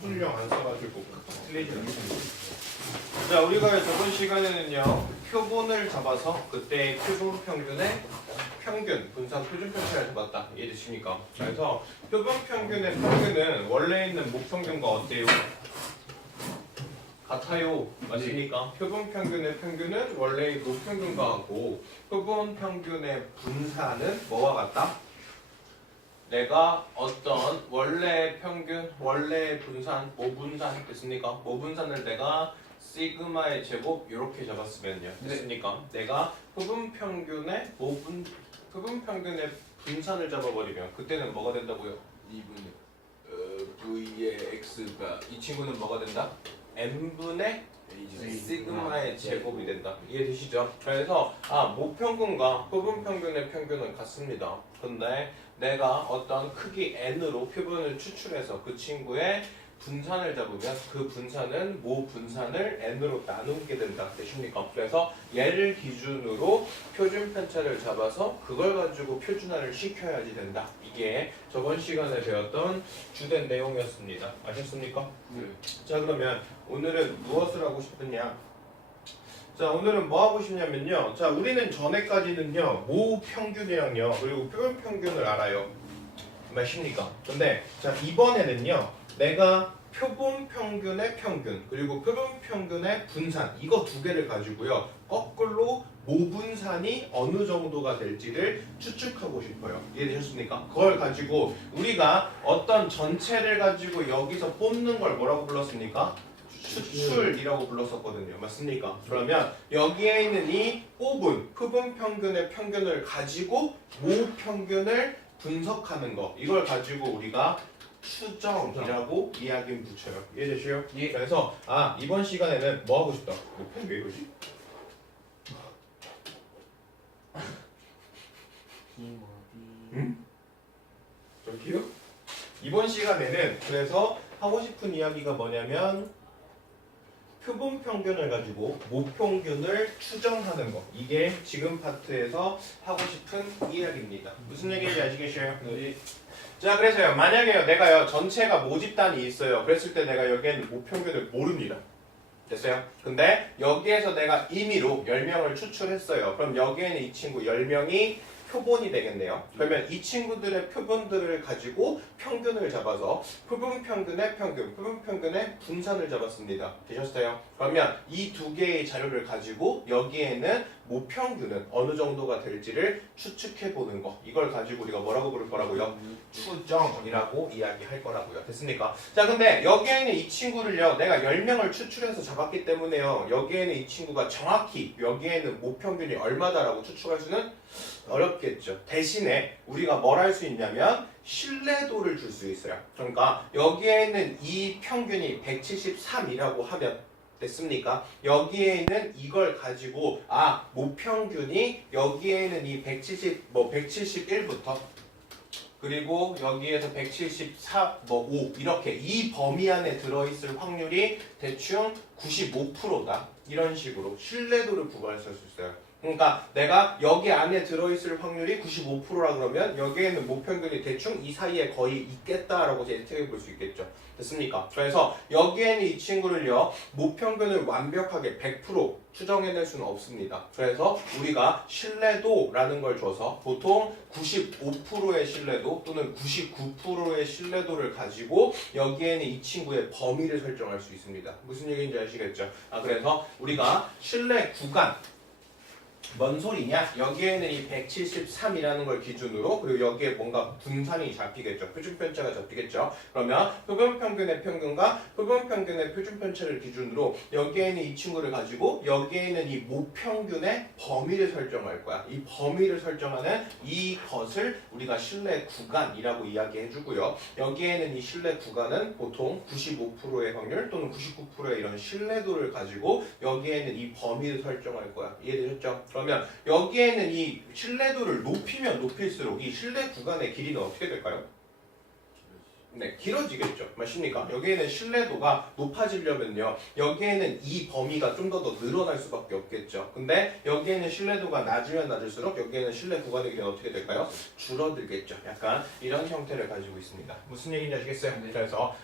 수술령 안 써가지고 틀리지 않습니다. 자, 우리가 저번 시간에는요 표본을 잡아서 그때 표본 평균의 평균, 분산 표준 편차를 잡았다. 이해되십니까? 그래서 표본 평균의 평균은 원래 있는 목평균과 어때요? 같아요. 맞습니까? 표본 평균의 평균은 원래의 목평균과 같고 표본 평균의 분산은 뭐와 같다? 내가 어떤 원래 평균, 원래 분산, 모분산 됐습니까? 모분산을 내가 시그마의 제곱 이렇게 잡았으면요. 됐습니까? 내가 표본 평균의 표본 평균의 분산을 잡아버리면 그때는 뭐가 된다고요? 2분의 V의 X가 이 친구는 뭐가 된다? n분의 시그마의 제곱이 된다. 이해되시죠? 그래서 모평균과 표본 평균의 평균은 같습니다. 근데 내가 어떤 크기 n으로 표본을 추출해서 그 친구의 분산을 잡으면 그 분산은 모 분산을 n으로 나누게 된다. 되십니까? 그래서 얘를 기준으로 표준 편차를 잡아서 그걸 가지고 표준화를 시켜야지 된다. 이게 저번 시간에 배웠던 주된 내용이었습니다. 아셨습니까? 자, 그러면 오늘은 무엇을 하고 싶느냐? 자, 오늘은 뭐 하고 싶냐면요. 자, 우리는 전에까지는요 모 평균이랑요 그리고 표본 평균을 알아요. 맞습니까? 근데 자, 이번에는요 내가 표본 평균의 평균 그리고 표본 평균의 분산 이거 두 개를 가지고요 거꾸로 모분산이 어느 정도가 될지를 추측하고 싶어요. 이해되셨습니까? 그걸 가지고 우리가 어떤 전체를 가지고 여기서 뽑는 걸 뭐라고 불렀습니까? 추출이라고 불렀었거든요. 맞습니까? 그러면 여기에 있는 이 뽑은 표본 평균의 평균을 가지고 모 평균을 분석하는 거 이걸 가지고 우리가 추정이라고 이야기를 붙여요. 이해되시죠? 예. 그래서 이번 시간에는 뭐 하고 싶다? 펜 왜 이러지? 응? 저기요? 이번 시간에는 그래서 하고 싶은 이야기가 뭐냐면 표본 평균을 가지고 모평균을 추정하는 거 이게 지금 파트에서 하고 싶은 이야기입니다. 무슨 얘기인지 아시겠어요? 네. 자, 그래서요 만약에요 내가요 전체가 모집단이 있어요. 그랬을 때 내가 여기에는 모평균을 모릅니다. 됐어요? 근데 여기에서 내가 임의로 10명을 추출했어요. 그럼 여기에는 이 친구 10명이 표본이 되겠네요. 그러면 이 친구들의 표본들을 가지고 평균을 잡아서 표본 평균의 평균, 표본 평균의 분산을 잡았습니다. 되셨어요? 그러면 이 두 개의 자료를 가지고 여기에는 모평균은 어느 정도가 될지를 추측해 보는 거. 이걸 가지고 우리가 뭐라고 부를 거라고요? 추정이라고 이야기할 거라고요. 됐습니까? 자, 근데 여기에는 이 친구를요 내가 10명을 추출해서 잡았기 때문에요 여기에는 이 친구가 정확히 여기에는 모평균이 얼마다라고 추측할 수는 어렵겠죠. 대신에 우리가 뭘 할 수 있냐면 신뢰도를 줄 수 있어요. 그러니까 여기에는 이 평균이 173이라고 하면 됐습니까? 여기에 있는 이걸 가지고 모평균이 여기에는 이 171부터 그리고 여기에서 174, 5 이렇게 이 범위 안에 들어있을 확률이 대충 95%다. 이런 식으로 신뢰도를 부과할 수 있어요. 그러니까 내가 여기 안에 들어있을 확률이 95%라 그러면 여기에는 모평균이 대충 이 사이에 거의 있겠다라고 예측해 볼 수 있겠죠. 됐습니까? 그래서 여기에는 이 친구를요 모평균을 완벽하게 100% 추정해낼 수는 없습니다. 그래서 우리가 신뢰도라는 걸 줘서 보통 95%의 신뢰도 또는 99%의 신뢰도를 가지고 여기에는 이 친구의 범위를 설정할 수 있습니다. 무슨 얘기인지 아시겠죠? 그래서 우리가 신뢰 구간 뭔 소리냐? 여기에는 이 173이라는 걸 기준으로 그리고 여기에 뭔가 분산이 잡히겠죠. 표준 편차가 잡히겠죠. 그러면 표본 평균의 평균과 표본 평균의 표준 편차를 기준으로 여기에는 이 친구를 가지고 여기에는 이 모평균의 범위를 설정할 거야. 이 범위를 설정하는 이것을 우리가 신뢰 구간이라고 이야기해 주고요. 여기에는 이 신뢰 구간은 보통 95%의 확률 또는 99%의 이런 신뢰도를 가지고 여기에는 이 범위를 설정할 거야. 이해되셨죠? 그러면 여기에는 이 신뢰도를 높이면 높일수록 이 신뢰 구간의 길이는 어떻게 될까요? 네, 길어지겠죠. 맞습니까? 여기에는 신뢰도가 높아지려면요. 여기에는 이 범위가 좀 더 늘어날 수밖에 없겠죠. 근데 여기에는 신뢰도가 낮으면 낮을수록 여기에는 신뢰 구간의 길이는 어떻게 될까요? 줄어들겠죠. 약간 이런 형태를 가지고 있습니다. 무슨 얘기인지 아시겠어요? 네. 그래서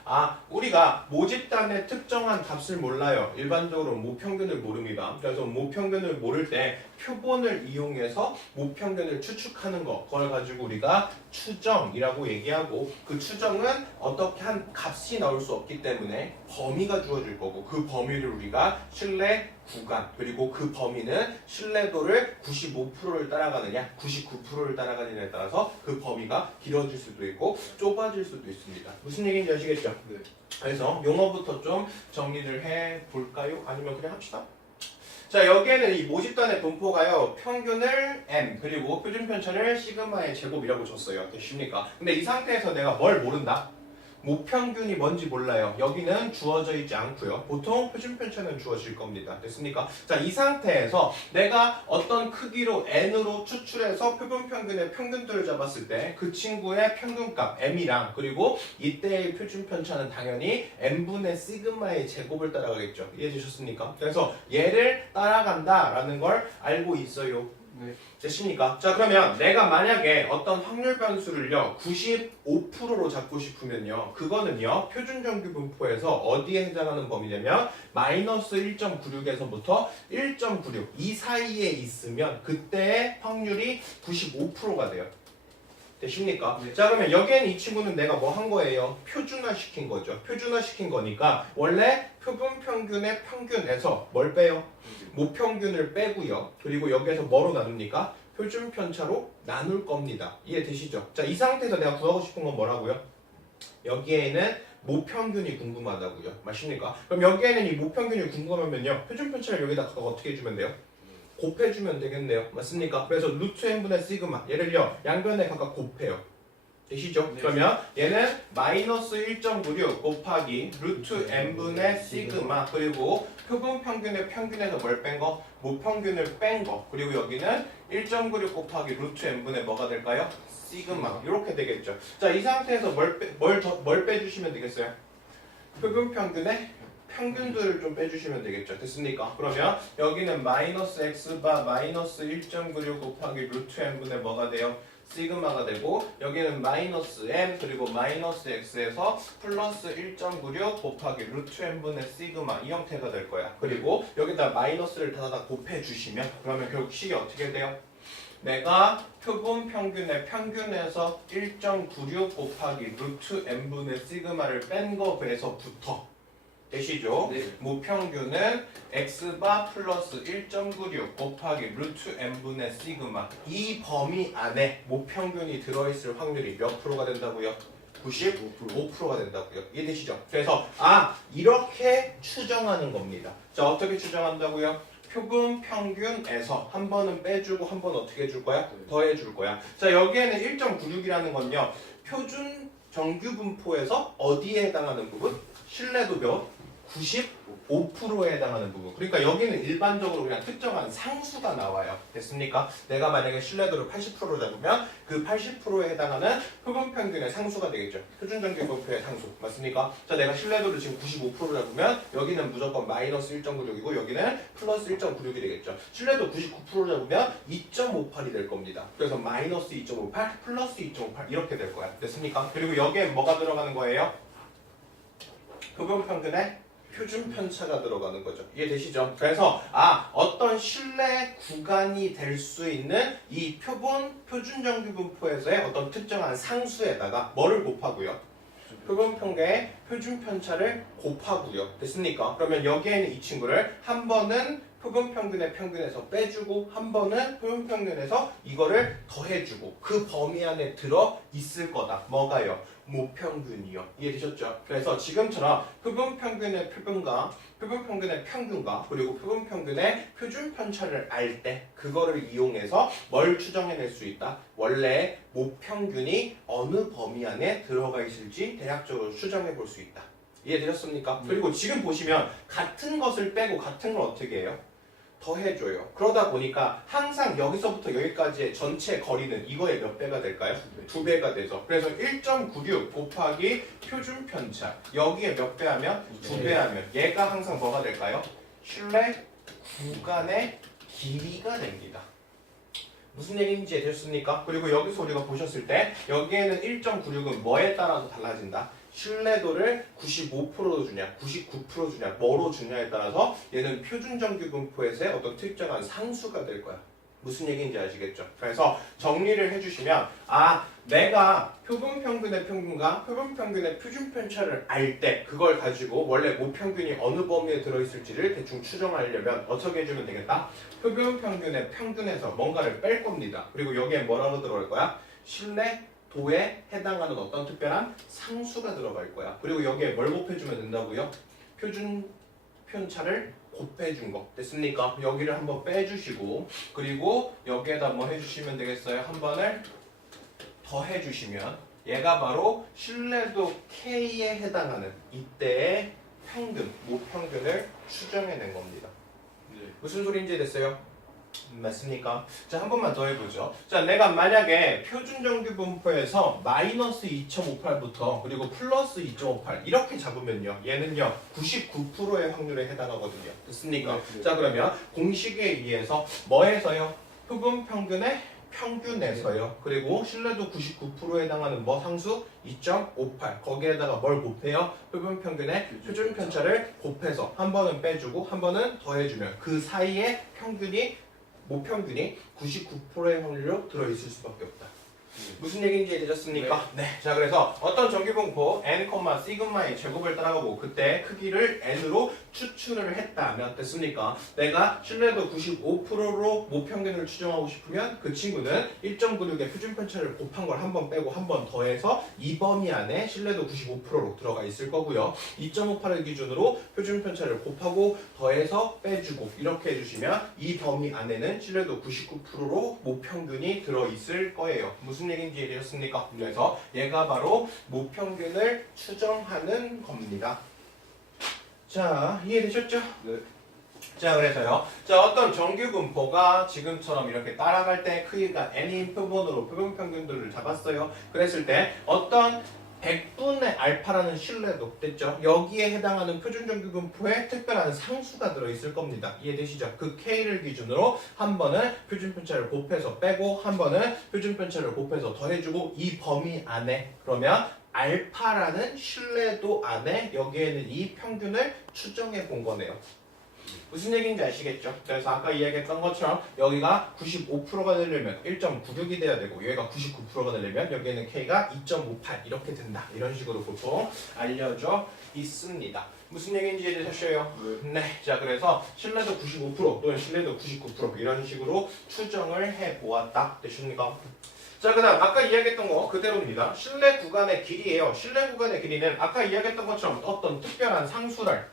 우리가 모집단의 특정한 값을 몰라요. 일반적으로 모평균을 모릅니다. 그래서 모평균을 모를 때 표본을 이용해서 모평균을 추측하는 거, 그걸 가지고 우리가 추정이라고 얘기하고, 그 추정은 어떻게 한 값이 나올 수 없기 때문에 범위가 주어질 거고, 그 범위를 우리가 신뢰 구간, 그리고 그 범위는 신뢰도를 95%를 따라가느냐 99%를 따라가느냐에 따라서 그 범위가 길어질 수도 있고 좁아질 수도 있습니다. 무슨 얘기인지 아시겠죠? 네. 그래서 용어부터 좀 정리를 해 볼까요? 아니면 그냥 합시다. 자, 여기에는 이 모집단의 분포가요, 평균을 m 그리고 표준 편차를 시그마의 제곱이라고 줬어요. 되십니까? 근데 이 상태에서 내가 뭘 모른다? 모평균이 뭔지 몰라요. 여기는 주어져 있지 않고요. 보통 표준 편차는 주어질 겁니다. 됐습니까? 자, 이 상태에서 내가 어떤 크기로 n으로 추출해서 표본 평균의 평균들을 잡았을 때 그 친구의 평균값 m이랑 그리고 이때의 표준 편차는 당연히 n분의 시그마의 제곱을 따라가겠죠. 이해되셨습니까? 그래서 얘를 따라간다라는 걸 알고 있어요. 네. 됐습니까? 자, 그러면 내가 만약에 어떤 확률 변수를요 95%로 잡고 싶으면요 그거는요 표준정규 분포에서 어디에 해당하는 범위냐면 마이너스 1.96에서부터 1.96 이 사이에 있으면 그때의 확률이 95%가 돼요. 되십니까? 네. 자, 그러면 여기에는 이 친구는 내가 뭐 한 거예요? 표준화 시킨 거죠. 표준화 시킨 거니까 원래 표본 평균의 평균에서 뭘 빼요? 모평균을 빼고요. 그리고 여기에서 뭐로 나눕니까? 표준 편차로 나눌 겁니다. 이해되시죠? 자, 이 상태에서 내가 구하고 싶은 건 뭐라고요? 여기에는 모평균이 궁금하다고요. 맞습니까? 그럼 여기에는 이 모평균이 궁금하면요. 표준 편차를 여기다 어떻게 해주면 돼요? 곱해주면 되겠네요. 맞습니까? 그래서 루트 n분의 시그마 얘를요 양변에 각각 곱해요. 되시죠? 네. 그러면 얘는 마이너스 1.96 곱하기 루트 n분의 시그마 그리고 표본 평균의 평균에서 뭘 뺀 거? 모평균을 뺀 거. 그리고 여기는 1.96 곱하기 루트 n분의 뭐가 될까요? 시그마. 이렇게 되겠죠. 자, 이 상태에서 뭘 빼주시면 되겠어요? 표본 평균의 평균들을 좀 빼주시면 되겠죠. 됐습니까? 그러면 여기는 마이너스 x바 마이너스 1.96 곱하기 루트 n분의 뭐가 돼요? 시그마가 되고 여기는 마이너스 m 그리고 마이너스 x에서 플러스 1.96 곱하기 루트 n분의 시그마 이 형태가 될 거야. 그리고 여기다 마이너스를 다 곱해주시면 그러면 결국 식이 어떻게 돼요? 내가 표본 평균의 평균에서 1.96 곱하기 루트 n분의 시그마를 뺀 거에서부터 되시죠? 네. 모평균은 x바 플러스 1.96 곱하기 루트 n분의 시그마 이 범위 안에 모평균이 들어있을 확률이 몇 프로가 된다고요? 95%가 된다고요. 이해되시죠? 그래서 이렇게 추정하는 겁니다. 자, 어떻게 추정한다고요? 표본 평균에서 한 번은 빼주고 한 번은 어떻게 해줄 거야? 더해줄 거야. 자, 여기에는 1.96이라는 건요 표준 정규 분포에서 어디에 해당하는 부분? 신뢰도 몇? 95%에 해당하는 부분. 그러니까 여기는 일반적으로 그냥 특정한 상수가 나와요. 됐습니까? 내가 만약에 신뢰도를 80%로 잡으면 그 80%에 해당하는 표본 평균의 상수가 되겠죠. 표준 정규 분포의 상수. 맞습니까? 자, 내가 신뢰도를 지금 95%로 잡으면 여기는 무조건 마이너스 1.96이고 여기는 플러스 1.96이 되겠죠. 신뢰도 99%로 잡으면 2.58이 될 겁니다. 그래서 마이너스 2.58 플러스 2.58 이렇게 될 거야. 됐습니까? 그리고 여기에 뭐가 들어가는 거예요? 표본 평균의 표준 편차가 들어가는 거죠. 이해되시죠? 그래서 어떤 신뢰 구간이 될 수 있는 이 표준 정규 분포에서의 어떤 특정한 상수에다가 뭐를 곱하고요? 표본 평균의 표준 편차를 곱하고요. 됐습니까? 그러면 여기에는 이 친구를 한 번은 표본 평균의 평균에서 빼주고 한 번은 표본 평균에서 이거를 더해주고 그 범위 안에 들어 있을 거다. 뭐가요? 모평균이요. 이해되셨죠? 그래서 지금처럼 표본 평균의 표본 평균의 평균과 그리고 표본 평균의 표준 편차를 알 때 그거를 이용해서 뭘 추정해낼 수 있다? 원래 모평균이 어느 범위 안에 들어가 있을지 대략적으로 추정해 볼 수 있다. 이해되셨습니까? 그리고 지금 보시면 같은 것을 빼고 같은 걸 어떻게 해요? 더해줘요. 그러다 보니까 항상 여기서부터 여기까지의 전체 거리는 이거의 몇 배가 될까요? 2배가 되죠. 그래서 1.96 곱하기 표준 편차. 여기에 몇 배 하면? 2배 하면 얘가 항상 뭐가 될까요? 실내 구간의 길이가 됩니다. 무슨 얘기인지 되셨습니까? 그리고 여기서 우리가 보셨을 때 여기에는 1.96은 뭐에 따라서 달라진다? 신뢰도를 95% 주냐, 99% 주냐, 뭐로 주냐에 따라서 얘는 표준 정규 분포에서의 어떤 특정한 상수가 될 거야. 무슨 얘기인지 아시겠죠? 그래서 정리를 해주시면 내가 표본 평균의 평균과 표본 평균의 표준 편차를 알 때 그걸 가지고 원래 모평균이 어느 범위에 들어있을지를 대충 추정하려면 어떻게 해주면 되겠다? 표본 평균의 평균에서 뭔가를 뺄 겁니다. 그리고 여기에 뭐라고 들어갈 거야? 신뢰도에 해당하는 어떤 특별한 상수가 들어갈 거야. 그리고 여기에 뭘 곱해주면 된다고요? 표준 편차를 곱해준 거 됐습니까? 여기를 한번 빼주시고 그리고 여기에다 뭐 해주시면 되겠어요? 한 번을 더 해주시면 얘가 바로 신뢰도 K에 해당하는 이때의 평균, 모평균을 추정해낸 겁니다. 무슨 소리인지 됐어요? 맞습니까? 자, 한 번만 더 해보죠. 자, 내가 만약에 표준 정규 분포에서 마이너스 2.58부터 그리고 플러스 2.58 이렇게 잡으면요. 얘는요. 99%의 확률에 해당하거든요. 됐습니까? 네. 자, 그러면 공식에 의해서 뭐에서요? 표본 평균의 평균에서요. 그리고 신뢰도 99%에 해당하는 뭐 상수? 2.58. 거기에다가 뭘 곱해요? 표본 평균의 표준 편차를 곱해서 한 번은 빼주고 한 번은 더해주면 그 사이에 평균이 모평균이 99%의 확률로 들어있을 수밖에 없다. 무슨 얘기인지 되셨습니까? 네. 자, 그래서 어떤 정규분포 n, 시그마의 제곱을 따라가고 그때 크기를 n으로 추출을 했다면 됐습니까? 내가 신뢰도 95%로 모평균을 추정하고 싶으면 그 친구는 1.96의 표준 편차를 곱한 걸 한 번 빼고 한 번 더해서 이 범위 안에 신뢰도 95%로 들어가 있을 거고요. 2.58을 기준으로 표준 편차를 곱하고 더해서 빼주고 이렇게 해주시면 이 범위 안에는 신뢰도 99%로 모평균이 들어 있을 거예요. 무슨 얘기인지 이해되셨습니까? 그래서 얘가 바로 모평균을 추정하는 겁니다. 자, 이해되셨죠? 네. 자, 그래서요. 자, 어떤 정규 분포가 지금처럼 이렇게 따라갈 때 크기가 n인 표본으로 표본 평균들을 잡았어요. 그랬을 때 어떤 100분의 알파라는 신뢰도 됐죠? 여기에 해당하는 표준 정규 분포에 특별한 상수가 들어있을 겁니다. 이해되시죠? 그 K를 기준으로 한 번은 표준 편차를 곱해서 빼고 한 번은 표준 편차를 곱해서 더해주고 이 범위 안에 그러면 알파라는 신뢰도 안에 여기에는 이 평균을 추정해 본 거네요. 무슨 얘기인지 아시겠죠? 그래서 아까 이야기했던 것처럼 여기가 95%가 되려면 1.96이 돼야 되고 여기가 99%가 되려면 여기에는 K가 2.58 이렇게 된다. 이런 식으로 보통 알려져 있습니다. 무슨 얘기인지 이해되셨어요? 네. 자, 그래서 신뢰도 95% 또는 신뢰도 99% 이런 식으로 추정을 해보았다. 되십니까? 자, 그 다음 아까 이야기했던 거 그대로입니다. 신뢰 구간의 길이에요. 신뢰 구간의 길이는 아까 이야기했던 것처럼 어떤 특별한 상수를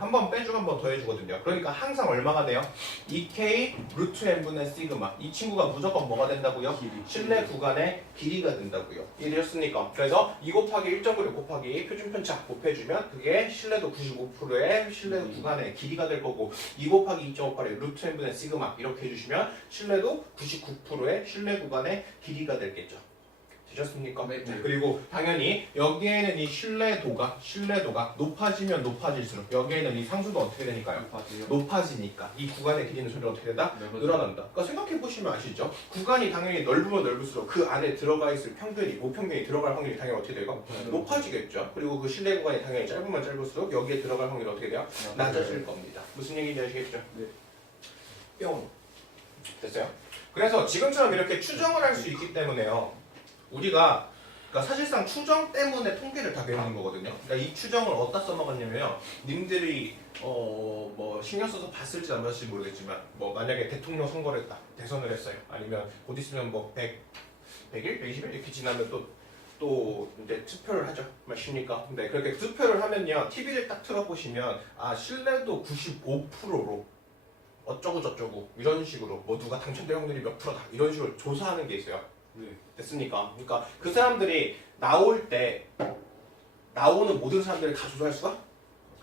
한 번 빼주고 한 번 더해주거든요. 그러니까 항상 얼마가 돼요? 2K 루트 n분의 시그마. 이 친구가 무조건 뭐가 된다고요? 신뢰 구간의 길이가 된다고요. 이해되셨습니까? 그래서 2 곱하기 1.96 곱하기 표준 편차 곱해주면 그게 신뢰도 95%의 신뢰 구간의 길이가 될 거고 2 곱하기 2.58의 루트 n분의 시그마 이렇게 해주시면 신뢰도 99%의 신뢰 구간의 길이가 되겠죠. 되셨습니까? 네. 그리고 당연히 여기에는 이 신뢰도가 높아지면 높아질수록 여기에는 이 상수도 어떻게 되니까요? 높아지니까 이 구간의 길이는 소리가 어떻게 된다? 늘어난다. 그러니까 생각해 보시면 아시죠? 구간이 당연히 넓으면 넓을수록 그 안에 들어가 있을 평균이 모평균이 들어갈 확률이 당연히 어떻게 돼요? 높아지겠죠. 그리고 그 신뢰 구간이 당연히 짧으면 짧을수록 여기에 들어갈 확률이 어떻게 돼요? 낮아질 겁니다. 무슨 얘기인지 아시겠죠? 네. 뿅. 됐어요? 그래서 지금처럼 이렇게 추정을 할 수 있기 때문에요. 우리가 그러니까 사실상 추정 때문에 통계를 다 배우는 거거든요. 그러니까 이 추정을 어디다 써먹었냐면요. 님들이 뭐 신경 써서 봤을지 안 봤을지 모르겠지만 뭐 만약에 대통령 선거를 했다. 대선을 했어요. 아니면 곧 있으면 뭐 100일? 120일 이렇게 지나면 또 이제 투표를 하죠. 맞습니까? 근데 그렇게 투표를 하면요. TV를 딱 틀어보시면 신뢰도 95%로 어쩌고 저쩌고 이런 식으로 뭐 누가 당첨될 확률이 몇 프로다 이런 식으로 조사하는 게 있어요. 네. 됐습니까? 그러니까 그 사람들이 나올 때 나오는 모든 사람들을 다 조사할 수가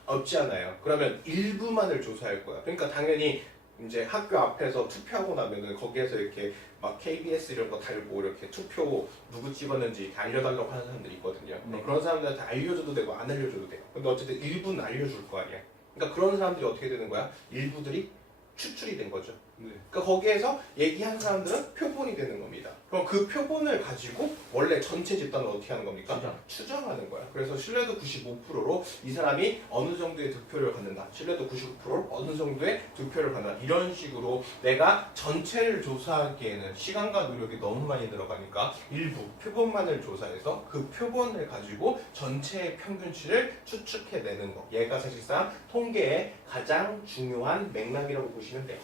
없지 않아요. 그러면 일부만을 조사할 거야. 그러니까 당연히 이제 학교 앞에서 투표하고 나면은 거기에서 이렇게 막 KBS 이런 거 달고 이렇게 투표 누구 찍었는지 이렇게 알려달라고 하는 사람들이 있거든요. 그런 사람들한테 알려줘도 되고 안 알려줘도 돼요. 근데 어쨌든 일부는 알려줄 거 아니야. 그러니까 그런 사람들이 어떻게 되는 거야? 일부들이 추출이 된 거죠. 그러니까 거기에서 얘기한 사람들은 표본이 되는 겁니다. 그럼 그 표본을 가지고 원래 전체 집단을 어떻게 하는 겁니까? 추정하는 거야. 그래서 신뢰도 95%로 이 사람이 어느 정도의 득표를 갖는다. 신뢰도 99%로 어느 정도의 득표를 갖는다. 이런 식으로 내가 전체를 조사하기에는 시간과 노력이 너무 많이 들어가니까 일부 표본만을 조사해서 그 표본을 가지고 전체의 평균치를 추측해내는 거. 얘가 사실상 통계의 가장 중요한 맥락이라고 보시면 돼요.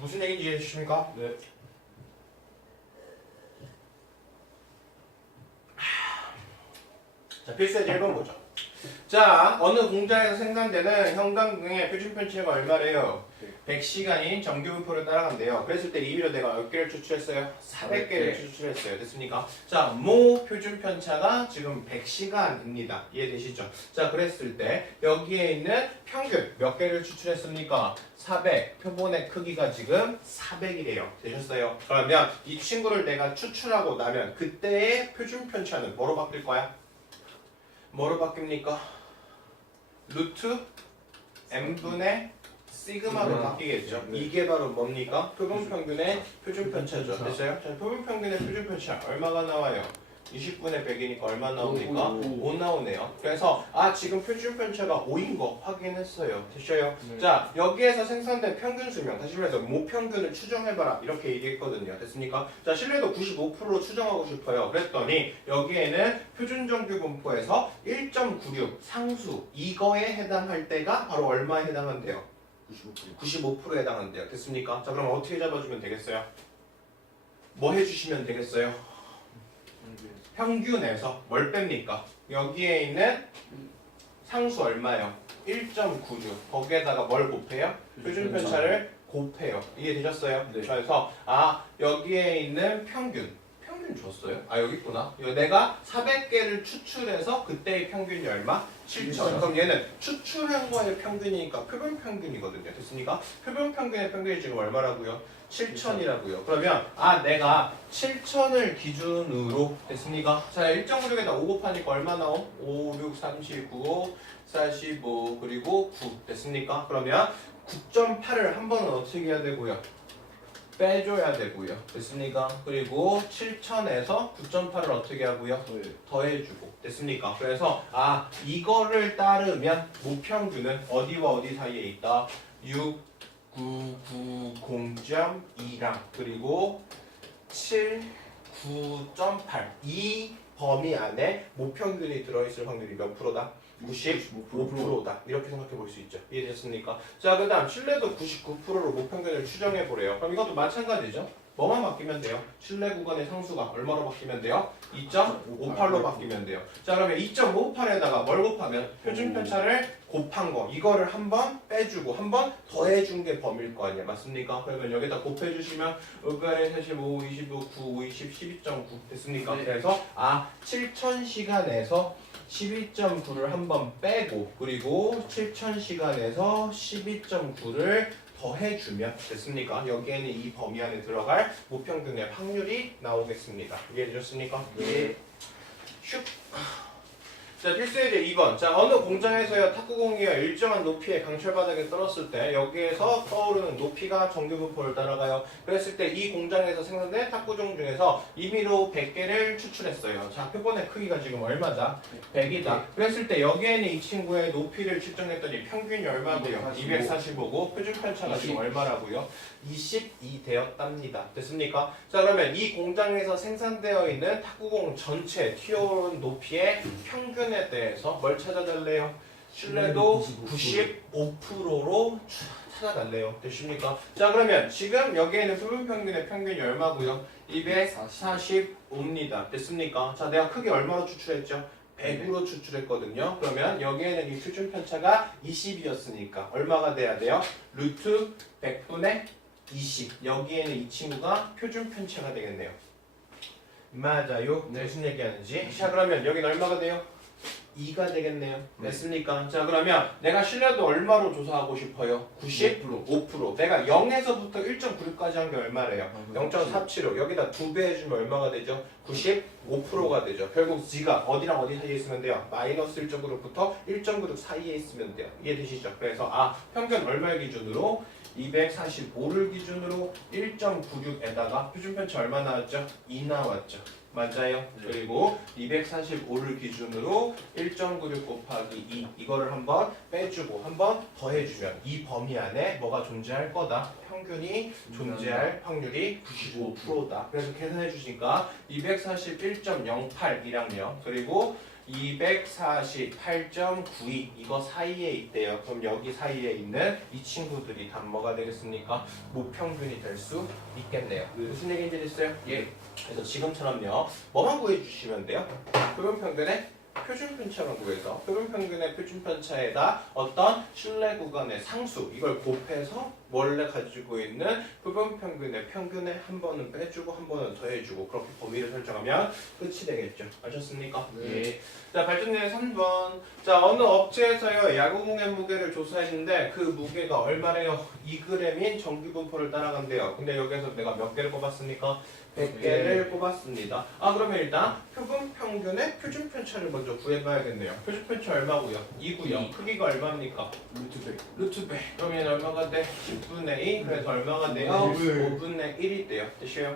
무슨 얘기인지 이해해 주십니까? 네. 자, 필수예제 1번 보죠. 자, 어느 공장에서 생산되는 형광등의 표준편치가 얼마래요? 100시간인 정규분포를 따라간대요. 그랬을 때 임의로 내가 몇 개를 추출했어요? 400개를 추출했어요. 됐습니까? 자, 모 표준편차가 지금 100시간입니다. 이해되시죠? 자, 그랬을 때 여기에 있는 평균 몇 개를 추출했습니까? 400. 표본의 크기가 지금 400이래요. 되셨어요? 그러면 이 친구를 내가 추출하고 나면 그때의 표준편차는 뭐로 바뀔 거야? 뭐로 바뀝니까? 루트 n분의 시그마로 바뀌겠죠. 이게 바로 뭡니까? 표본평균의 표준편차죠. 됐어요? 자, 표본평균의 표준편차 얼마가 나와요? 20분의 100이니까 얼마 나옵니까? 5 나오네요. 그래서 지금 표준편차가 5인 거 확인했어요. 됐어요? 네. 자, 여기에서 생산된 평균 수명, 다시 말해서 모평균을 추정해봐라 이렇게 얘기했거든요. 됐습니까? 자, 신뢰도 95%로 추정하고 싶어요. 그랬더니 여기에는 표준정규분포에서 1.96 상수 이거에 해당할 때가 바로 얼마에 해당한대요? 95%에 해당한대요. 됐습니까? 자, 그럼 어떻게 잡아주면 되겠어요? 뭐 해주시면 되겠어요? 평균에서 뭘 뺍니까? 여기에 있는 상수 얼마요? 1.96 거기에다가 뭘 곱해요? 표준편차를 곱해요. 이해되셨어요? 네. 그래서 여기에 있는 평균 줬어요? 여기 있구나. 내가 400개를 추출해서 그때의 평균이 얼마? 7천. 그럼 얘는 추출한 거의 평균이니까 표본 평균이거든요. 됐습니까? 표본 평균의 평균이 지금 얼마라고요? 7천이라고요. 그러면 내가 7천을 기준으로 됐습니까? 자, 1.96에다 5 곱하니까 얼마 나옴? 5, 6, 39, 45 그리고 9 됐습니까? 그러면 9.8을 한 번은 어떻게 해야 되고요? 빼줘야 되고요. 됐습니까? 그리고 7천에서 9.8을 어떻게 하고요? 더해주고. 됐습니까? 그래서 이거를 따르면 모평균은 어디와 어디 사이에 있다? 6, 9, 9, 0.2랑 그리고 7, 9.8 이 범위 안에 모평균이 들어있을 확률이 몇 프로다? 95%다. 이렇게 생각해 볼 수 있죠. 이해되셨습니까? 자, 그 다음 신뢰도 99%로 모평균을 추정해 보래요. 그럼 이것도 마찬가지죠. 뭐만 바뀌면 돼요? 신뢰 구간의 상수가 얼마로 바뀌면 돼요? 2.58로 바뀌면 돼요. 자, 그러면 2.58에다가 뭘 곱하면 표준편차를 곱한 거 이거를 한번 빼주고 한번 더해준 게 범위일 거 아니야. 맞습니까? 그러면 여기다 곱해주시면 5, 45, 25, 9, 20, 12.9 됐습니까? 네. 그래서 7000시간에서 12.9를 한번 빼고 그리고 7000시간에서 12.9를 더해주면 됐습니까? 여기에는 이 범위 안에 들어갈 모평균의 확률이 나오겠습니다. 이해되셨습니까? 네. 슉. 자, 필수예제 2번. 자, 어느 공장에서요 탁구공이가 일정한 높이의 강철 바닥에 떨었을 때 여기에서 떠오르는 높이가 정규분포를 따라가요. 그랬을 때 이 공장에서 생산된 탁구종 중에서 임의로 100개를 추출했어요. 자, 표본의 크기가 지금 얼마다? 100이다. 그랬을 때 여기에는 이 친구의 높이를 측정했더니 평균이 얼마고요? 245고 표준편차가 지금 얼마라고요? 22 되었답니다. 됐습니까? 자, 그러면 이 공장에서 생산되어 있는 탁구공 전체 튀어오른 높이의 평균에 대해서 뭘 찾아달래요? 신뢰도 95%로 찾아달래요. 되십니까? 자, 그러면 지금 여기에는 표본평균의 평균이 얼마고요? 245입니다. 됐습니까? 자, 내가 크게 얼마로 추출했죠? 100으로 추출했거든요. 그러면 여기에는 이 표준편차가 20이었으니까 얼마가 돼야 돼요? 루트 100분의 20. 여기에는 이 친구가 표준편차가 되겠네요. 맞아요? 네. 무슨 얘기하는지? 자, 그러면 여기는 얼마가 돼요? 2가 되겠네요. 됐습니까? 자 그러면 내가 신뢰도 얼마로 조사하고 싶어요? 95%. 내가 0에서부터 1.96까지 한 게 얼마래요? 0.475. 여기다 2배 해주면 얼마가 되죠? 95%가 되죠. 결국 G가 어디랑 어디 사이에 있으면 돼요? 마이너스 1.96부터 1.96 사이에 있으면 돼요. 이해되시죠? 그래서 평균 얼마 기준으로? 245를 기준으로 1.96에다가 표준편차 얼마 나왔죠? 2 나왔죠. 맞아요. 네. 그리고 245를 기준으로 1.96 곱하기 2 이거를 한번 빼주고 한번 더해주면 이 범위 안에 뭐가 존재할 거다. 평균이 존재할 확률이 95%다. 그래서 계산해 주시니까 241.08이랑요. 그리고 248.92 이거 사이에 있대요. 그럼 여기 사이에 있는 이 친구들이 다 뭐가 되겠습니까? 무평균이 될 수 있겠네요. 무슨 얘기인지 됐어요? 예. 그래서 지금처럼요. 뭐만 구해주시면 돼요? 표본평균의 표준편차만 구해서 표본평균의 표준편차에다 어떤 신뢰 구간의 상수 이걸 곱해서 원래 가지고 있는 표본평균의 평균에 한 번은 빼주고 한 번은 더해주고 그렇게 범위를 설정하면 끝이 되겠죠. 아셨습니까? 네. 예. 자 발전제 3번. 자 어느 업체에서요 야구공의 무게를 조사했는데 그 무게가 얼마래요? 2g인 정규분포를 따라간대요. 근데 여기서 내가 몇 개를 뽑았습니까? 100개를 뽑았습니다. 그러면 일단 표본평균의 표준편차를 먼저 구해봐야겠네요. 표준편차 얼마고요? 2고요. 크기가 얼마입니까? 루트 100. 그러면 얼마가 돼? 10분의 2. 그래서 얼마가 돼요? 5분의 1이 돼요. 되시요?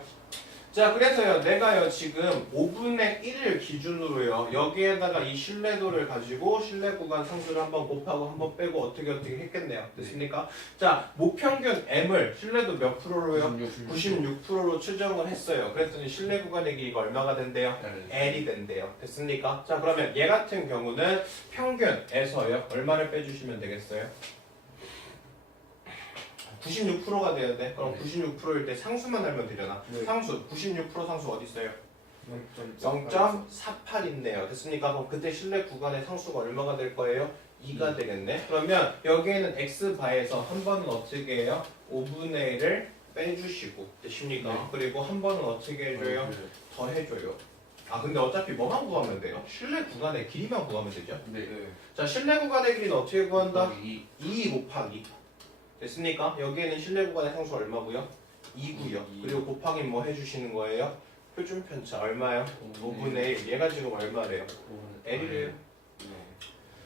자 그래서요 내가요 지금 5분의 1을 기준으로요 여기에다가 이 신뢰도를 가지고 신뢰 구간 상수를 한번 곱하고 한번 빼고 어떻게 했겠네요. 됐습니까? 자 모평균 M을 신뢰도 몇 프로로요? 96%로 추정을 했어요. 그랬더니 신뢰 구간의 길이가 얼마가 된대요? L이 된대요. 됐습니까? 자 그러면 얘 같은 경우는 평균에서요 얼마를 빼주시면 되겠어요? 96%가 돼야 돼. 그럼 96%일 때 상수만 알면 되잖아. 네. 상수 96% 상수 어디 있어요? 0.48 있네요. 됐습니까? 그럼 그때 신뢰 구간의 상수가 얼마가 될 거예요? 2가 되겠네. 그러면 여기에는 x바에서 한 번은 어떻게 해요? 5분의 1을 빼주시고 되십니까? 네. 그리고 한 번은 어떻게 해줘요? 더해줘요. 근데 어차피 뭐만 구하면 돼요? 신뢰 구간의 길이만 구하면 되죠? 네. 자 신뢰 구간의 길이는 어떻게 구한다? 2. 2 곱하기 됐습니까? 여기에는 신뢰 구간의 상수 얼마고요? 2고요. 그리고 곱하기 뭐 해주시는 거예요? 표준 편차 얼마요? 5분의 1. 얘가 지금 얼마래요? L이래요.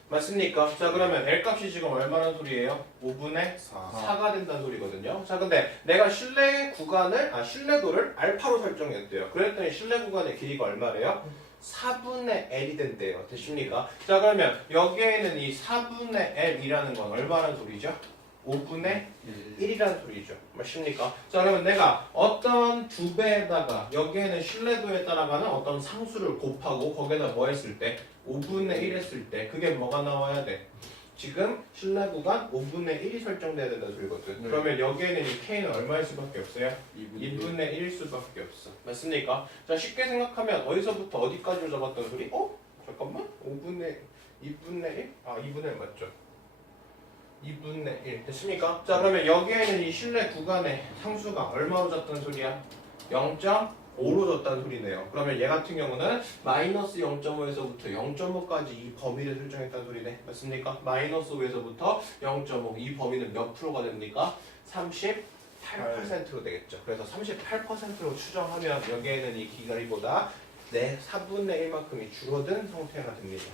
맞습니까? 자 그러면 L 값이 지금 얼마나 소리예요? 5분의 4가 된다는 소리거든요. 자 근데 내가 신뢰 구간을 신뢰도를 알파로 설정했대요. 그랬더니 신뢰 구간의 길이가 얼마래요? 4분의 L이 된대요. 되십니까? 자 그러면 여기에는 이 4분의 L이라는 건 얼마나 소리죠? 5분의 1이라는 소리죠. 맞습니까? 자 그러면 내가 어떤 두 배에다가 여기에는 신뢰도에 따라가는 어떤 상수를 곱하고 거기에다 뭐 했을 때 5분의 1 했을 때 그게 뭐가 나와야 돼? 지금 신뢰 구간 5분의 1이 설정돼야 된다는 소리거든. 네. 그러면 여기에는 이 K는 얼마일 수밖에 없어요? 2분의 1일 수밖에 없어. 맞습니까? 자 쉽게 생각하면 어디서부터 어디까지로 잡았던 소리? 잠깐만 2분의 1? 2분의 1 맞죠? 2분의 1 됐습니까? 자 그러면 여기에는 이 신뢰 구간의 상수가 얼마로 졌다는 소리야? 0.5로 졌다는 소리네요. 그러면 얘 같은 경우는 마이너스 0.5에서부터 0.5까지 이 범위를 설정했다는 소리네. 맞습니까? 마이너스 5에서부터 0.5 이 범위는 몇 프로가 됩니까? 38%로 되겠죠. 그래서 38%로 추정하면 여기에는 이 길이보다 4분의 1만큼이 줄어든 형태가 됩니다.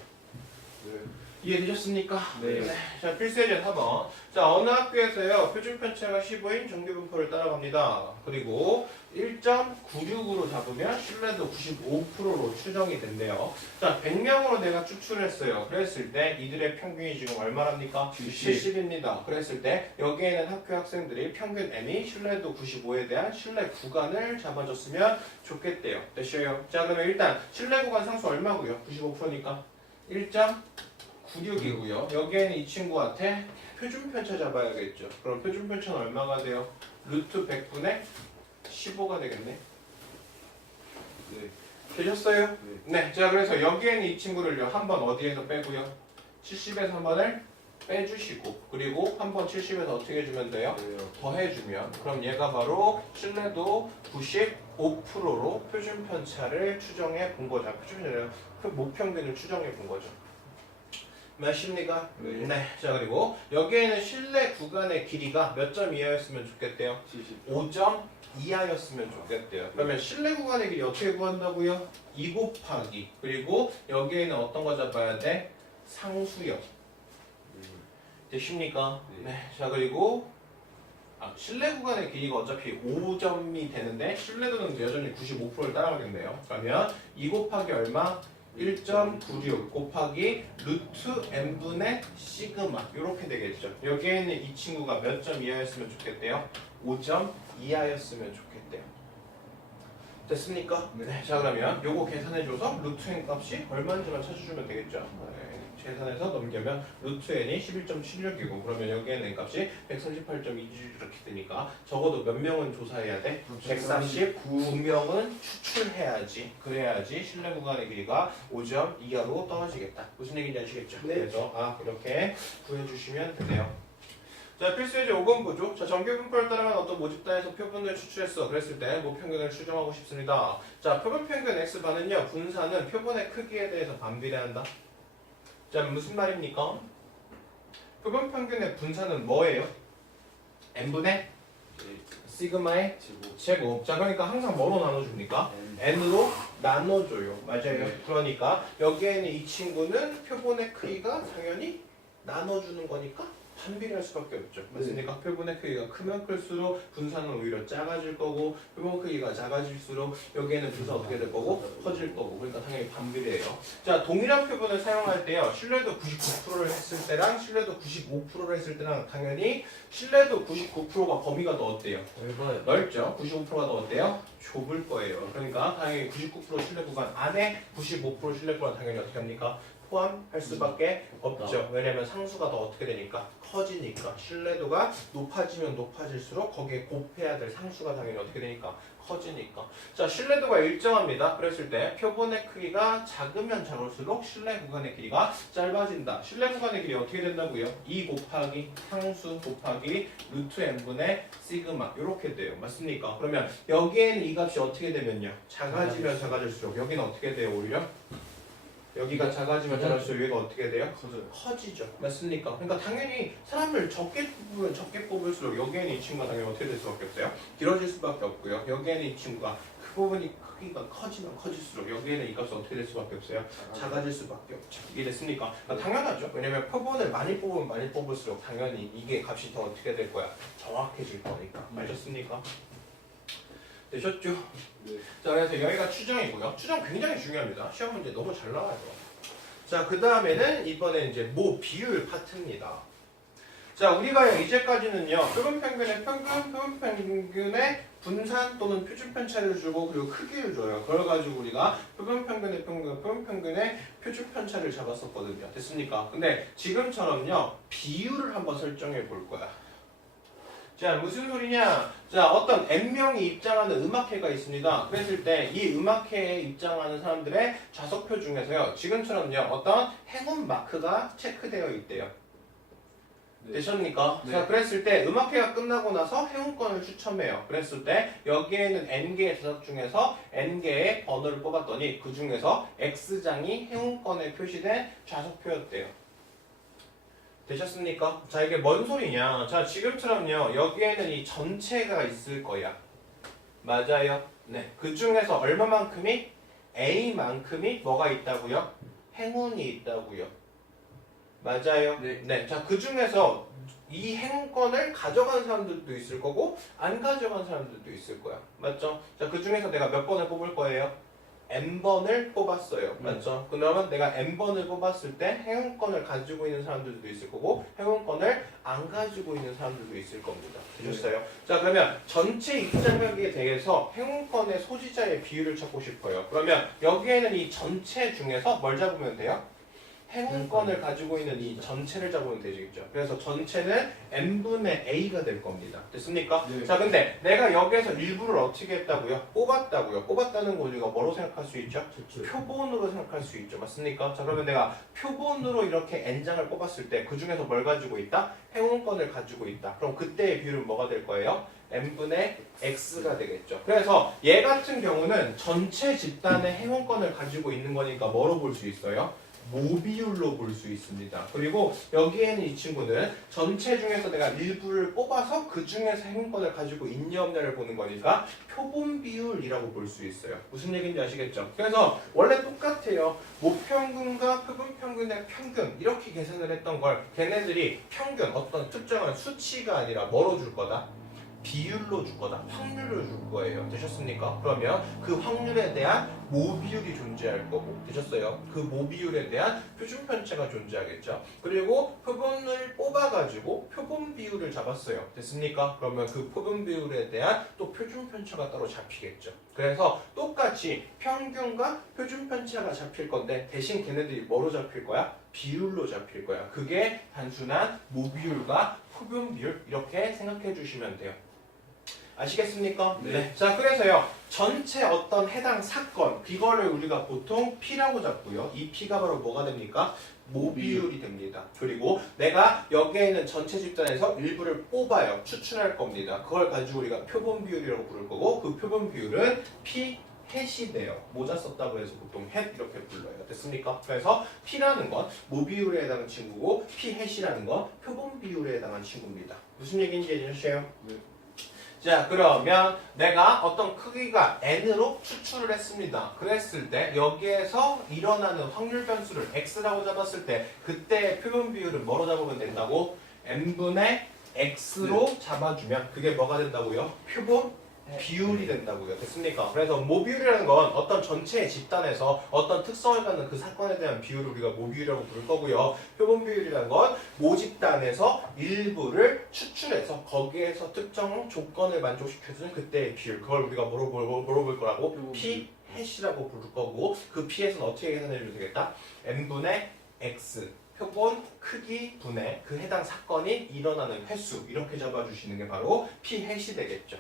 이해되셨습니까? 네. 자, 필수예제 4번. 자, 어느 학교에서요, 표준편차가 15인 정규분포를 따라갑니다. 그리고 1.96으로 잡으면 신뢰도 95%로 추정이 된대요. 자, 100명으로 내가 추출했어요. 그랬을 때 이들의 평균이 지금 얼마랍니까? 70입니다. 그랬을 때 여기에는 학교 학생들이 평균 M이 신뢰도 95에 대한 신뢰 구간을 잡아줬으면 좋겠대요. 됐어요? 자, 그러면 일단 신뢰 구간 상수 얼마고요? 95%니까 1.96이고요. 여기에는 이 친구한테 표준편차 잡아야겠죠. 그럼 표준편차는 얼마가 돼요? 루트 100분의 15가 되겠네. 되셨어요? 네. 자, 그래서 여기에는 이 친구를요. 한번 어디에서 빼고요? 70에서 한 번을 빼주시고 그리고 한 번 70에서 어떻게 해주면 돼요? 더해주면 그럼 얘가 바로 신뢰도 95%로 표준편차를 추정해 본 거죠. 표준편차를 모평균을 추정해 본 거죠. 맞습니까? 네. 네. 자, 그리고 여기에는 실내 구간의 길이가 몇 점 이하였으면 좋겠대요? 5점 이하였으면 좋겠대요. 그러면 실내 구간의 길이 어떻게 구한다고요? 2 곱하기. 그리고 여기에는 어떤 거 잡아야 돼? 상수역. 되십니까? 네. 네. 자, 그리고 실내 구간의 길이가 어차피 5점이 되는데 실내도는 여전히 95%를 따라가겠네요. 그러면 2 곱하기 얼마? 1.96 곱하기 루트 n분의 시그마 이렇게 되겠죠. 여기에는 이 친구가 몇 점 이하였으면 좋겠대요? 5점 이하였으면 좋겠대요. 됐습니까? 네. 자, 그러면 요거 계산해줘서 루트 n 값이 얼마인지만 찾아주면 되겠죠. 네. 계산해서 넘기면 루트 n이 11.76이고 그러면 여기에는 n 값이 138.2 이렇게 되니까 적어도 몇 명은 조사해야 돼? 139명은 추출해야지. 그래야지 실내 구간의 길이가 5점 이하로 떨어지겠다. 무슨 얘기인지 아시겠죠? 네. 그래서 이렇게 구해주시면 되네요. 자, 필수예제 5번 보죠. 자, 정규분포를 따라간 어떤 모집단에서 표본을 추출했어. 그랬을 때 모평균을 추정하고 싶습니다. 자, 표본 평균 x반은요. 분산은 표본의 크기에 대해서 반비례한다. 자, 무슨 말입니까? 표본 평균의 분산은 뭐예요? n분의 시그마의 제곱. 자, 그러니까 항상 뭐로 나눠줍니까? n으로 나눠줘요. 맞아요. 네. 그러니까 여기에는 이 친구는 표본의 크기가 당연히 나눠주는 거니까 반비례할 수밖에 없죠. 맞습니까? 표본의 크기가 크면 클수록 분산은 오히려 작아질 거고 표본 크기가 작아질수록 여기에는 분산 어떻게 될 거고 커질 거고 그러니까 당연히 반비례예요. 자, 동일한 표본을 사용할 때요. 신뢰도 99%를 했을 때랑 신뢰도 95%를 했을 때랑 당연히 신뢰도 99%가 범위가 더 어때요? 넓죠. 95%가 더 어때요? 좁을 거예요. 그러니까 당연히 99% 신뢰 구간 안에 95% 신뢰 구간 당연히 어떻게 합니까? 포함할 수밖에 없죠. 왜냐면 상수가 더 어떻게 되니까 커지니까 신뢰도가 높아지면 높아질수록 거기에 곱해야 될 상수가 당연히 어떻게 되니까 커지니까. 자, 신뢰도가 일정합니다. 그랬을 때 표본의 크기가 작으면 작을수록 신뢰 구간의 길이가 짧아진다. 신뢰 구간의 길이 어떻게 된다고요? 2 곱하기 상수 곱하기 루트 n분의 시그마 이렇게 돼요. 맞습니까? 그러면 여기에는 이 값이 어떻게 되면요? 작아지면 작아질수록 여기는 어떻게 돼요? 오히려? 여기가 작아지면 작아질수록 여기가 어떻게 돼요? 커지죠. 맞습니까? 그러니까 당연히 사람을 적게 뽑으면 적게 뽑을수록 여기에는 이 친구가 당연히 어떻게 될 수밖에 없어요? 길어질 수밖에 없고요. 여기에는 이 친구가 그 부분이 크기가 커지면 커질수록 여기에는 이 값이 어떻게 될 수밖에 없어요? 작아질 수밖에 없죠. 이게 됐습니까? 그러니까 당연하죠. 왜냐면 표본을 많이 뽑으면 많이 뽑을수록 당연히 이게 값이 더 어떻게 될 거야? 정확해질 거니까. 알겠습니까? 되셨죠? 네. 자, 그래서 여기가 추정이고요. 추정 굉장히 중요합니다. 시험 문제 너무 잘 나와요. 자, 그 다음에는 이번에 이제 비율 파트입니다. 자, 우리가 이제까지는요. 표본 평균의 평균, 표본 평균의 분산 또는 표준 편차를 주고 그리고 크기를 줘요. 그래가지고 우리가 표본 평균의 평균, 표본 평균의 표준 편차를 잡았었거든요. 됐습니까? 근데 지금처럼요. 비율을 한번 설정해 볼 거야. 자, 무슨 소리냐? 자, 어떤 N명이 입장하는 음악회가 있습니다. 그랬을 때 이 음악회에 입장하는 사람들의 좌석표 중에서요. 지금처럼요. 어떤 행운 마크가 체크되어 있대요. 네. 되셨습니까? 네. 자, 그랬을 때 음악회가 끝나고 나서 행운권을 추첨해요. 그랬을 때 여기에는 N개의 좌석 중에서 N개의 번호를 뽑았더니 그 중에서 X장이 행운권에 표시된 좌석표였대요. 되셨습니까? 자, 이게 뭔 소리냐? 자, 지금처럼요. 여기에는 이 전체가 있을 거야. 맞아요. 네. 그 중에서 얼마만큼이? A만큼이 뭐가 있다고요? 행운이 있다고요. 맞아요. 네. 자, 그 중에서 이 행운권을 가져간 사람들도 있을 거고 안 가져간 사람들도 있을 거야. 맞죠? 자, 그 중에서 내가 몇 번을 뽑을 거예요? n번을 뽑았어요. 맞죠? 그러면 내가 n번을 뽑았을 때 행운권을 가지고 있는 사람들도 있을 거고 행운권을 안 가지고 있는 사람들도 있을 겁니다. 되셨어요? 자, 그러면 전체 입장력에 대해서 행운권의 소지자의 비율을 찾고 싶어요. 그러면 여기에는 이 전체 중에서 뭘 잡으면 돼요? 행운권을 가지고 있는 이 전체를 잡으면 되겠죠. 그래서 전체는 n분의 a가 될 겁니다. 됐습니까? 네. 자, 근데 내가 여기에서 일부를 어떻게 했다고요? 뽑았다고요. 뽑았다는 거 우리가 뭐로 생각할 수 있죠? 표본으로 생각할 수 있죠. 맞습니까? 자, 그러면 내가 표본으로 이렇게 n장을 뽑았을 때 그 중에서 뭘 가지고 있다? 행운권을 가지고 있다. 그럼 그때의 비율은 뭐가 될 거예요? n분의 x가 되겠죠. 그래서 얘 같은 경우는 전체 집단의 행운권을 가지고 있는 거니까 뭐로 볼 수 있어요? 모비율로 볼 수 있습니다. 그리고 여기에는 이 친구는 전체 중에서 내가 일부를 뽑아서 그 중에서 행분권을 가지고 있냐 없냐를 보는 거니까 표본 비율이라고 볼 수 있어요. 무슨 얘기인지 아시겠죠? 그래서 원래 똑같아요. 모평균과 표본 평균의 평균 이렇게 계산을 했던 걸 걔네들이 평균 어떤 특정한 수치가 아니라 뭐로 줄 거다? 비율로 줄 거다. 확률로 줄 거예요. 되셨습니까? 그러면 그 확률에 대한 모비율이 존재할 거고 되셨어요? 그 모비율에 대한 표준 편차가 존재하겠죠. 그리고 표본을 뽑아가지고 표본 비율을 잡았어요. 됐습니까? 그러면 그 표본 비율에 대한 또 표준 편차가 따로 잡히겠죠. 그래서 똑같이 평균과 표준 편차가 잡힐 건데 대신 걔네들이 뭐로 잡힐 거야? 비율로 잡힐 거야. 그게 단순한 모비율과 표본 비율 이렇게 생각해 주시면 돼요. 아시겠습니까? 네. 자, 그래서요. 전체 어떤 해당 사건 이거를 우리가 보통 P라고 잡고요. 이 P가 바로 뭐가 됩니까? 모비율이 됩니다. 그리고 내가 여기에 있는 전체 집단에서 일부를 뽑아요. 추출할 겁니다. 그걸 가지고 우리가 표본 비율이라고 부를 거고 그 표본 비율은 P 햇이 돼요. 모자 썼다고 해서 보통 햇 이렇게 불러요. 됐습니까? 그래서 P라는 건 모비율에 해당하는 친구고 P 햇이라는 건 표본 비율에 해당하는 친구입니다. 무슨 얘기인지 이해되셨어요? 네. 자, 그러면 내가 어떤 크기가 n으로 추출을 했습니다. 그랬을 때 여기에서 일어나는 확률 변수를 x라고 잡았을 때 그때 표본 비율은 뭐로 잡으면 된다고? n분의 x로 잡아주면 그게 뭐가 된다고요? 표본 비율이 된다고요. 됐습니까? 그래서 모비율이라는 건 어떤 전체의 집단에서 어떤 특성을 갖는 그 사건에 대한 비율을 우리가 모비율이라고 부를 거고요. 표본 비율이라는 건 모집단에서 일부를 추출해서 거기에서 특정 조건을 만족시켜주는 그때의 비율. 그걸 우리가 뭐로 볼 거라고? P 햇이라고 부를 거고 그 P에서는 어떻게 계산해 주면 되겠다? n분의 x 표본 크기 분의 그 해당 사건이 일어나는 횟수 이렇게 잡아주시는 게 바로 P 햇이 되겠죠.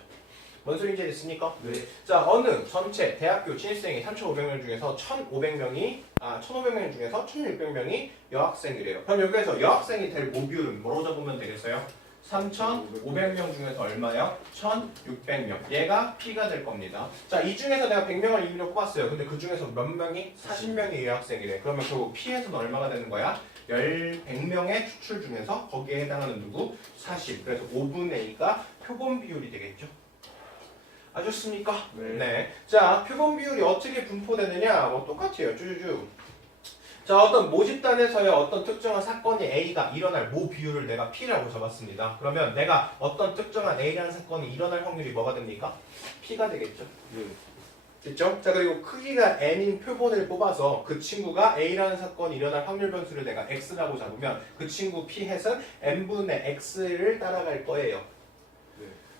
뭔 소리인지 됐습니까? 네. 자, 어느 전체 대학교 신입생이 3,500명 중에서 1,500명 중에서 1,600명이 여학생이래요. 그럼 여기에서 여학생이 될 모비율은 뭐로 잡으면 되겠어요? 3,500명 중에서 얼마요? 1,600명. 얘가 P가 될 겁니다. 자, 이 중에서 내가 100명을 임의로 뽑았어요. 근데 그 중에서 몇 명이? 40명이 여학생이래. 그러면 결국 P에서는 얼마가 되는 거야? 100명의 추출 중에서 거기에 해당하는 누구? 40. 그래서 5분의 2가 표본 비율이 되겠죠. 아셨습니까? 네. 자, 표본 비율이 어떻게 분포되느냐? 뭐 똑같아요. 쭈쭈쭈. 자, 어떤 모집단에서의 어떤 특정한 사건이 A가 일어날 모 비율을 내가 P라고 잡았습니다. 그러면 내가 어떤 특정한 A라는 사건이 일어날 확률이 뭐가 됩니까? P가 되겠죠. 네. 됐죠? 자, 그리고 크기가 n인 표본을 뽑아서 그 친구가 A라는 사건이 일어날 확률 변수를 내가 X라고 잡으면 그 친구 P 햇은 n분의 X를 따라갈 거예요.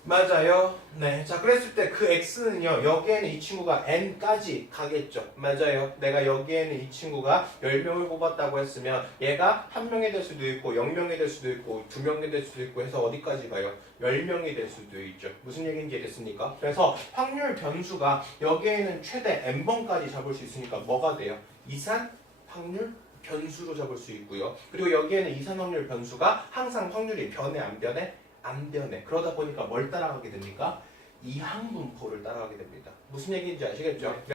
맞아요. 네. 자, 그랬을 때 그 x는요, 여기에는 이 친구가 n까지 가겠죠. 맞아요. 내가 여기에는 이 친구가 10명을 뽑았다고 했으면 얘가 1명이 될 수도 있고 0명이 될 수도 있고 2명이 될 수도 있고 해서 어디까지 가요? 10명이 될 수도 있죠. 무슨 얘기인지 됐습니까? 그래서 확률 변수가 여기에는 최대 n번까지 잡을 수 있으니까 뭐가 돼요? 이산 확률 변수로 잡을 수 있고요. 그리고 여기에는 이산 확률 변수가 항상 확률이 변해 안 변해? 안 변해. 그러다 보니까 뭘 따라가게 됩니까? 이항분포를 따라가게 됩니다. 무슨 얘기인지 아시겠죠?